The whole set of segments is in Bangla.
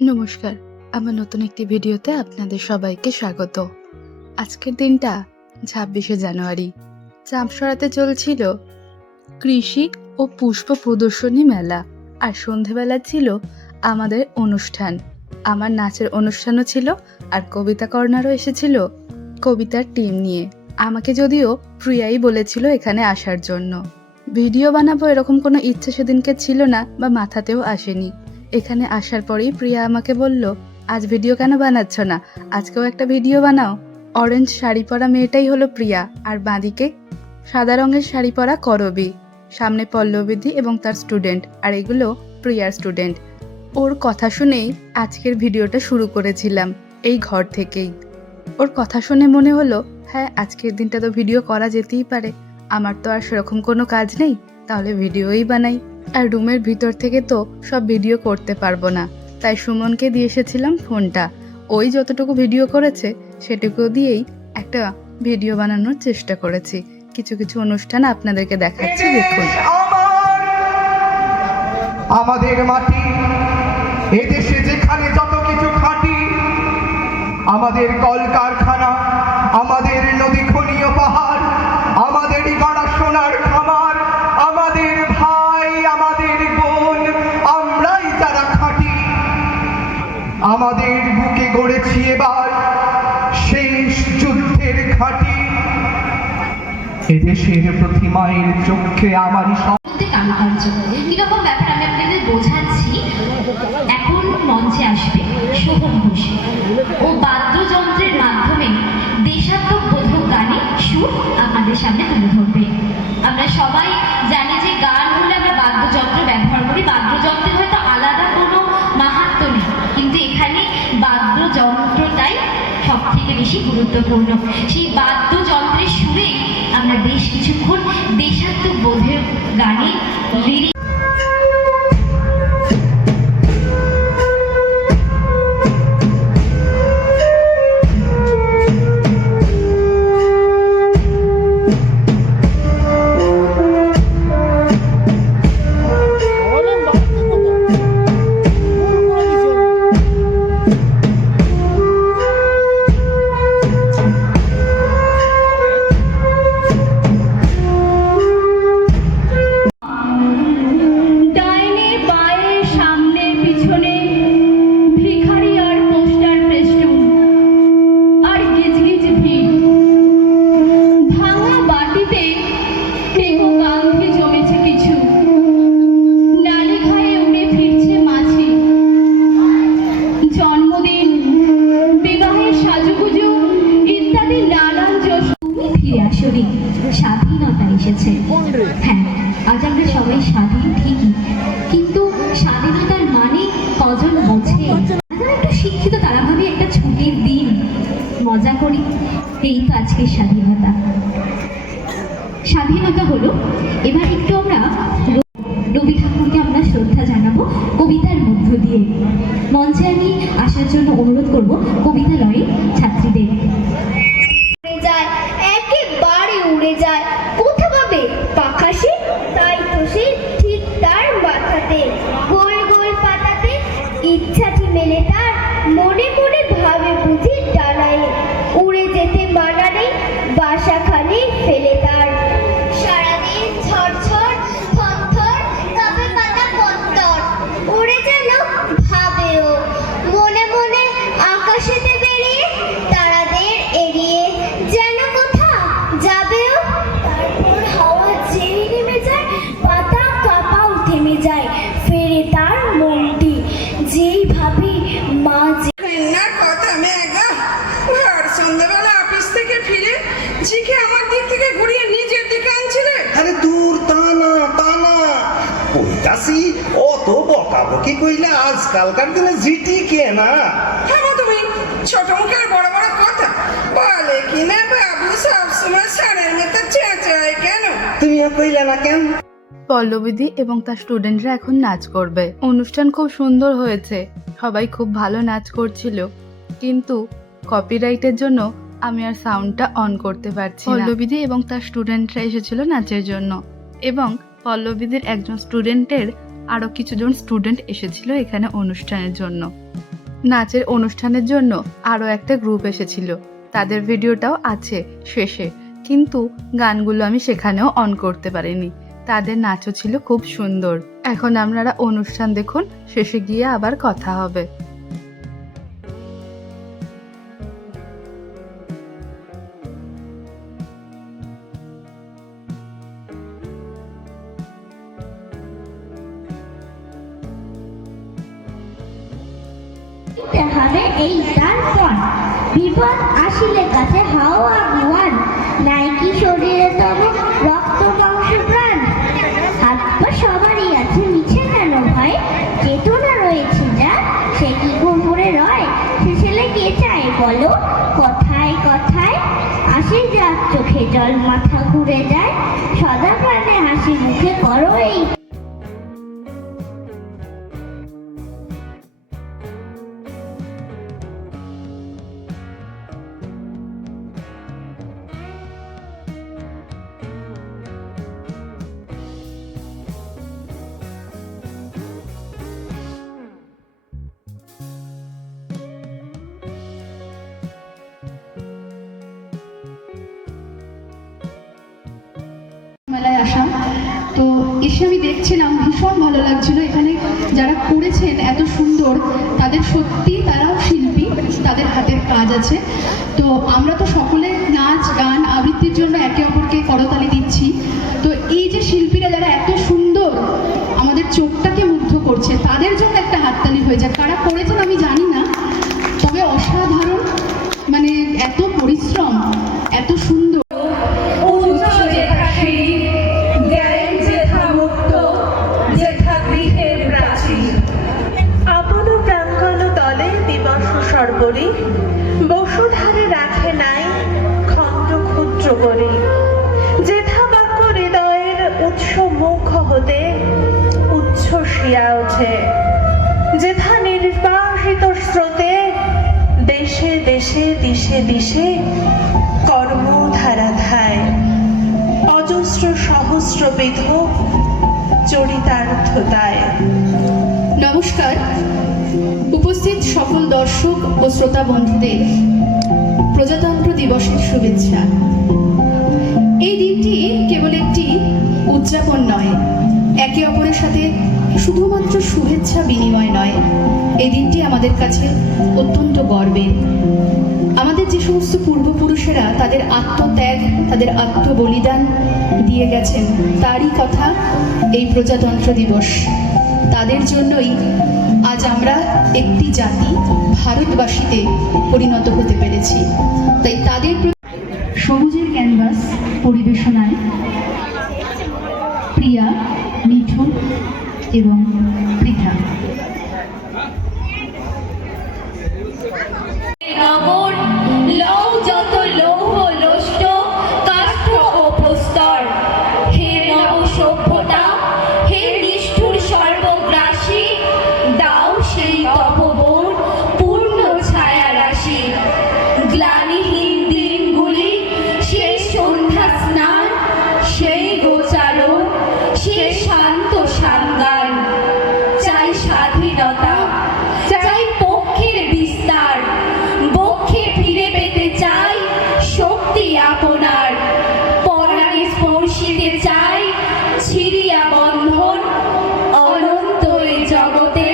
নমস্কার, আমার নতুন একটি ভিডিওতে আপনাদের সবাইকে স্বাগত। আজকের দিনটা ২৬শে জানুয়ারি। চামসরাতে চলছিল কৃষি ও পুষ্প প্রদর্শনী মেলা, আর সন্ধেবেলা ছিল আমাদের অনুষ্ঠান। আমার নাচের অনুষ্ঠানও ছিল, আর কবিতা কর্নারও এসেছিল কবিতার টিম নিয়ে। আমাকে যদিও প্রিয়াই বলেছিল এখানে আসার জন্য। ভিডিও বানাবো এরকম কোনো ইচ্ছে সেদিনকে ছিল না, বা মাথাতেও আসেনি। এখানে আসার পরেই প্রিয়া আমাকে বলল, আজ ভিডিও কেন বানাচ্ছ না, আজকেও একটা ভিডিও বানাও। অরেঞ্জ শাড়ি পরা মেয়েটাই হলো প্রিয়া, আর বাঁদিকে সাদা রঙের শাড়ি পরা করবী, সামনে পল্লবীদি এবং তার স্টুডেন্ট, আর এগুলো প্রিয়ার স্টুডেন্ট। ওর কথা শুনেই আজকের ভিডিওটা শুরু করেছিলাম, এই ঘর থেকেই। ওর কথা শুনে মনে হলো, হ্যাঁ আজকের দিনটা তো ভিডিও করা যেতেই পারে, আমার তো আর সেরকম কোনো কাজ নেই, তাহলে ভিডিওই বানাই। আর রুমের ভিতর থেকে তো সব ভিডিও করতে পারবো না, তাই সুমনকে দিয়ে এসেছিলাম ফোনটা। ওই যতটুকু ভিডিও করেছে সেটুকু দিয়েই একটা ভিডিও বানানোর চেষ্টা করেছি। কিছু কিছু অনুষ্ঠান আপনাদেরকে দেখাচ্ছি, দেখুন। আমাদের মাটি, এদেশে যেখানে যত কিছু খাঁটি, আমাদের কলকারখানা, আমাদের নদী খনীয় পাহাড়, আমাদেরই গড়া সোনার খামার, আমাদের ভাই, আমাদের বোন, আমরাই যারা খাঁটি। আমাদের বুকে গড়েছি এবার শেষ যুদ্ধের ঘাঁটি। এদেশের প্রতি মায়ের চোখে আমারই কারুকার্য কিরকম ব্যাপার আমি আপনাদের বোঝাচ্ছি। এখন মঞ্চে আসবে সোহম ঘোষ, ও বাদ্যযন্ত্রের মাধ্যমে দেশাত্মবোধক গানে সুর আমাদের সামনে তুলে ধরবে। আমরা সবাই জানি যে গান হলে আমরা বাদ্যযন্ত্র ব্যবহার করি, বাদ্যযন্ত্রের হয়তো আলাদা কোনো মাহাত্ম্য নেই, কিন্তু এখানে বাদ্যযন্ত্রটাই সব থেকে বেশি গুরুত্বপূর্ণ। সেই বাদ্যযন্ত্রের সুরেই আমরা বেশ কিছুক্ষণ দেশাত্মবোধের গানে লিরিক স্বাধীনতা এসেছে। হ্যাঁ, আজ আমরা সবাই স্বাধীন ঠিকই, কিন্তু স্বাধীনতার মানে কজন বোঝে? যারা একটু শিক্ষিত তারা ভাবে একটা ছুটির দিন, মজা করি, এই তো আজকের স্বাধীনতা। স্বাধীনতা হলো, এবার একটু আমরা রবি ঠাকুরকে আমরা শ্রদ্ধা জানাবো কবিতার মধ্য দিয়ে। মঞ্চে আমি আসার জন্য অনুরোধ করব কবিতালয়ে ছাত্রীদের। উড়ে যায় কোথা পাবে পাখা সে, তাই তো সে ঠিক তার মাথাতে গোল গোল পাতাতে ইচ্ছাটি মেলে তার, মনে মনে ভাবে বুঝি ডানায় উড়ে যেতে মানা নেই, বাসাখানে ফেলে তার। সারাদিন ঝরঝর থরথর কাঁপে পাতা পত্তর, উড়ে যেন ভাবেও মনে মনে আকাশেতে বেরিয়ে তারাদের এড়িয়ে যেন যাবেও। তারপর হাওয়া যেই নেমে যায়, পাতা কাঁপাও থেমে যায়, ফেরে তার মনটি যেই ভাবে মা কথা মেঘা আর সন্ধ্যাবেলা অফিস থেকে ফিরে জিকে আমার দিক থেকে ঘুরিয়ে নিজের দিকে আনছিলে। আরে দূর, তা না কইতাছি, অত বকাবকি কইলে আজকালকার দিনে জিটি কে না। হ্যাঁ তুমি ছোট মুখের বড় বড় কথা বলে কিনা বাবু সবসময় সারের মতো চেঁচায় কেন? তুমি কইলে না কেন? পল্লবীদি এবং তার স্টুডেন্টরা এখন নাচ করবে। অনুষ্ঠান খুব সুন্দর হয়েছে, সবাই খুব ভালো নাচ করছিল, কিন্তু কপিরাইটের জন্য আমি আর সাউন্ডটা অন করতে পারছি না। পল্লবীদি এবং তার স্টুডেন্টরা এসেছিল নাচের জন্য, এবং পল্লবীদির একজন স্টুডেন্টের আরো কিছুজন স্টুডেন্ট এসেছিল এখানে অনুষ্ঠানের জন্য। নাচের অনুষ্ঠানের জন্য আরও একটা গ্রুপ এসেছিল, তাদের ভিডিওটাও আছে শেষে, কিন্তু গানগুলো আমি সেখানেও অন করতে পারিনি। তাদের নাচও ছিল খুব সুন্দর। এখন আপনারা অনুষ্ঠান দেখুন, শেষে গিয়ে আবার কথা হবে। হবে এই তারপর বিপদ আসিলে কাছে হাও আগুয়ান, নাই কি শরীরে তব রক্ত মাংস প্রাণ। হাত পা সবারই আছে, মিছে কেন ভয়, চেতনা রয়েছে যা সে কি গোমরে রয়। সে ছেলে কে চায় বলো, কথায় কথায় আসে যার চোখে জল, মাথা ঘুরে যায়, সদা প্রাণে হাসি মুখে করো এই। মেলায় আসা, তো এসে আমি দেখছিলাম ভীষণ ভালো লাগছিল। এখানে যারা করেছেন এত সুন্দর, তাদের সত্যি তারাও শিল্পী, তাদের হাতের কাজ আছে। তো আমরা তো সকলে নাচ গান আবৃত্তির জন্য একে অপরকে করতালি দিচ্ছি। তো এই যে শিল্পীরা যারা এত সুন্দর আমাদের চোখটাকে মুগ্ধ করছে, তাদের জন্য একটা হাততালি হয়ে যায়। কারা করেছেন আমি জানি না, তবে অসাধারণ, মানে এত পরিশ্রম, এত সুন্দর। আপন প্রাঙ্গণ তলে দিবস সর্বরি, বসুধারে রাখে নাই খন্ড ক্ষুদ্র করে। যেথা বাক্য হৃদয়ের উৎস মুখ হতে উচ্ছ্বসিয়া ওঠে, যেথা নির্বাসিত স্রোতে দেশে দেশে দিশে দিশে কর্মধারা ধায়। অজস্র সহস্রবিধ চরিতার্থতায়। নমস্কার, উপস্থিত সকল দর্শক ও শ্রোতা বন্ধুদের প্রজাতন্ত্র দিবসের শুভেচ্ছা। এই দিনটি কেবল একটি উদযাপন নয়, একে অপরের সাথে শুধুমাত্র শুভেচ্ছা বিনিময় নয়, এই দিনটি আমাদের কাছে অত্যন্ত গর্বের। আমাদের যে সমস্ত পূর্বপুরুষেরা তাদের আত্মত্যাগ, তাদের আত্মবলিদান দিয়ে গেছেন, তারই কথা এই প্রজাতন্ত্র দিবস। তাদের জন্যই আজ আমরা একটি জাতি, ভারতবাসীতে পরিণত হতে পেরেছি। তাই তাদের সবুজের ক্যানভাস পরিবেশনায় প্রিয়া, মিঠুন এবং পৃথা। নগর লৌ যত লৌহ লোষ্ট কাষ্ঠ ও প্রস্তর, হে নব সভ্যতা, হে নিষ্ঠুর সর্বগ্রাসী, দাও সেই তপবন পূর্ণ ছায়া রাশি। গ্লানিহীন দিনগুলি, সেই সন্ধ্যা স্নান, সেই গোচারণ, সেই শান্ত সাঙ্গান। চাই স্বাধীনতা, চাই পক্ষের বিস্তার, বক্ষে ফিরে পেতে চাই শক্তি আপনার। পরাণে স্পর্শিতে চাই ছিড়িয়া বন্ধন, অনন্ত এই জগতে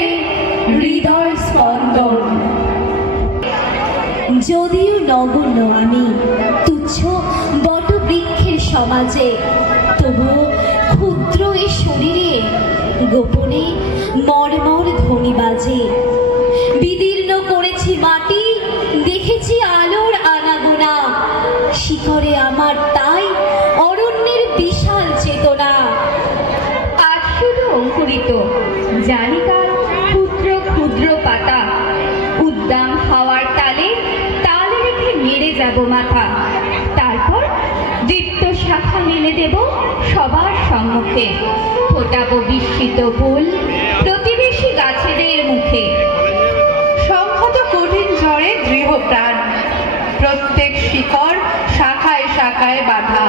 হৃদয় স্পন্দন। যদিও নগণ্য আমি, তুচ্ছ বটবৃক্ষের সমাজে, তবুও ক্ষুদ্র এ শরীরে গোপনে মর্মর ধ্বনি বাজে। বিদীর্ণ করেছি মাটি, দেখেছি আলোর আনাগোনা, শিখরে আমার তাই অরণ্যের বিশাল চেতনা। আজ শুধু অঙ্কুরিত, জানি তার ক্ষুদ্র ক্ষুদ্র পাতা, উদ্দাম হাওয়ার তালে তাল রেখে মেরে যাব মাথা। তারপর দীপ্ত শাখা মেলে দেব সবার সম্মুখে, ফোটাবো বিস্মিত ফুল প্রতিবেশী গাছেদের মুখে। সংহত কঠিন ঝড়ে দৃঢ় প্রাণ, প্রত্যেক শিখর শাখায় শাখায় বাধা।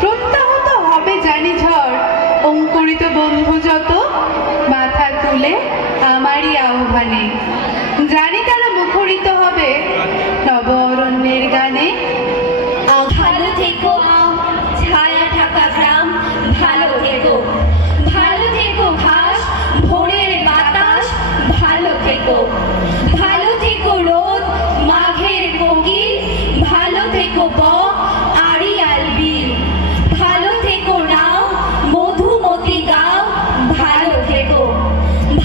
প্রত্যাহত হবে জানি ঝড়, অঙ্কুরিত বন্ধু যত মাথা তুলে আমারই আহ্বানে। জানি তারা মুখরিত হবে নব অরণ্যের গানে। ভালো থেকো ছায়া ঢাকা গ্রাম, ভালো থেকো, ভালো থেকো ঘাস, ভোরের বাতাস, ভালো থেকো, ভালো থেকো রোদ, মাঘের কোকিল, ভালো থেকো বক, আড়িয়াল বিল, ভালো থেকো নাও, মধুমতি গাও, ভালো থেকো,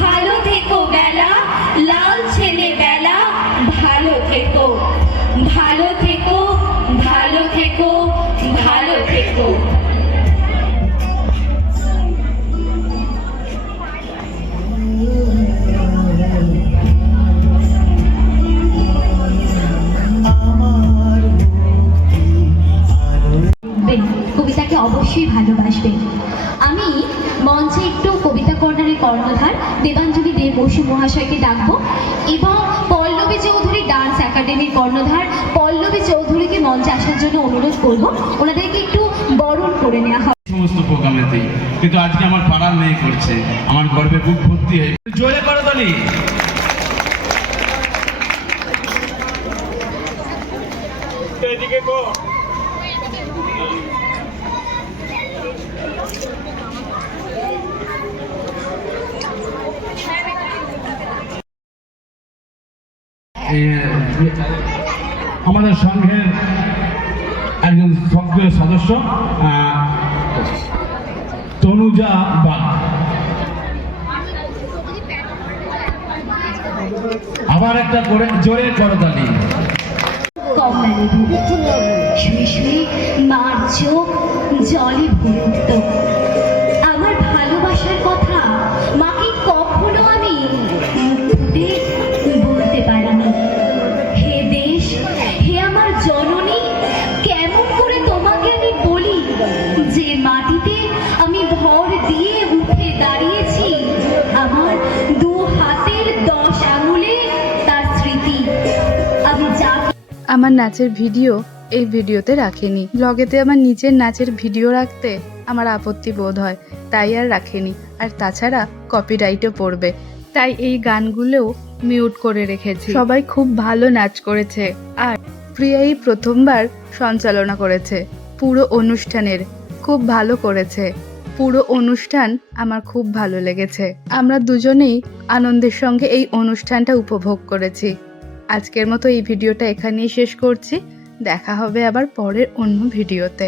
ভালো থেকো বেলা, লাল ছেলে বেলা, ভালো থেকো, ভালো থেকো, ভালো থেকো, ভালো থেকো। কবিতাকে অবশ্যই ভালোবাসবেন। আমি মঞ্চে একটু কবিতা কর্নারের কর্ণধার দেবাঞ্জলি দেব বসু মহাশয়কে ডাকবো এবং পল্লবী চৌধুরী ডান্স একাডেমির কর্ণধার পল্লবী চৌধুরীকে মঞ্চে আসার জন্য অনুরোধ করব। ওনাদেরকে একটু বরণ করে নেওয়া হবে সমস্ত প্রোগ্রামেতেই, কিন্তু আজকে আমার পাড়ার মেয়ে করছে, আমার গর্বে বুক ভর্তি হয়ে জোরে করো তালি। আমাদের সংঘের একজন সক্রিয় সদস্য তনুজা বাগ, আবার একটা করে জোরে করতালি। কমলা লেবু শুয়ে শুয়ে মার চোখ জলে ভরে উঠত। আমার ভালোবাসার কথা মাকে কখনো আমি মুখ ফুটে বলতে পারিনি। হে দেশ, হে আমার জননী, কেমন করে তোমাকে আমি বলি যে মাটিতে আমি ভর দিয়ে উঠে দাঁড়িয়েছি, আমার দু হাতের 10 আঙুলে তার স্মৃতি। আমি যা আমার নাচের ভিডিও এই ভিডিওতে রাখিনি। ব্লগেতে আমার নিজের নাচের ভিডিও রাখতে আমার আপত্তি বোধ হয়, তাই আর রাখিনি। আর তাছাড়া কপিরাইটও পড়বে, তাই এই গানগুলোও মিউট করে রেখেছি। সবাই খুব ভালো নাচ করেছে, আর প্রিয়াই প্রথমবার সঞ্চালনা করেছে পুরো অনুষ্ঠানের। খুব ভালো করেছে পুরো অনুষ্ঠান, আমার খুব ভালো লেগেছে। আমরা দুজনেই আনন্দের সঙ্গে এই অনুষ্ঠানটা উপভোগ করেছি। আজকের মতো এই ভিডিওটা এখানেই শেষ করছি। দেখা হবে আবার পরের অন্য ভিডিওতে।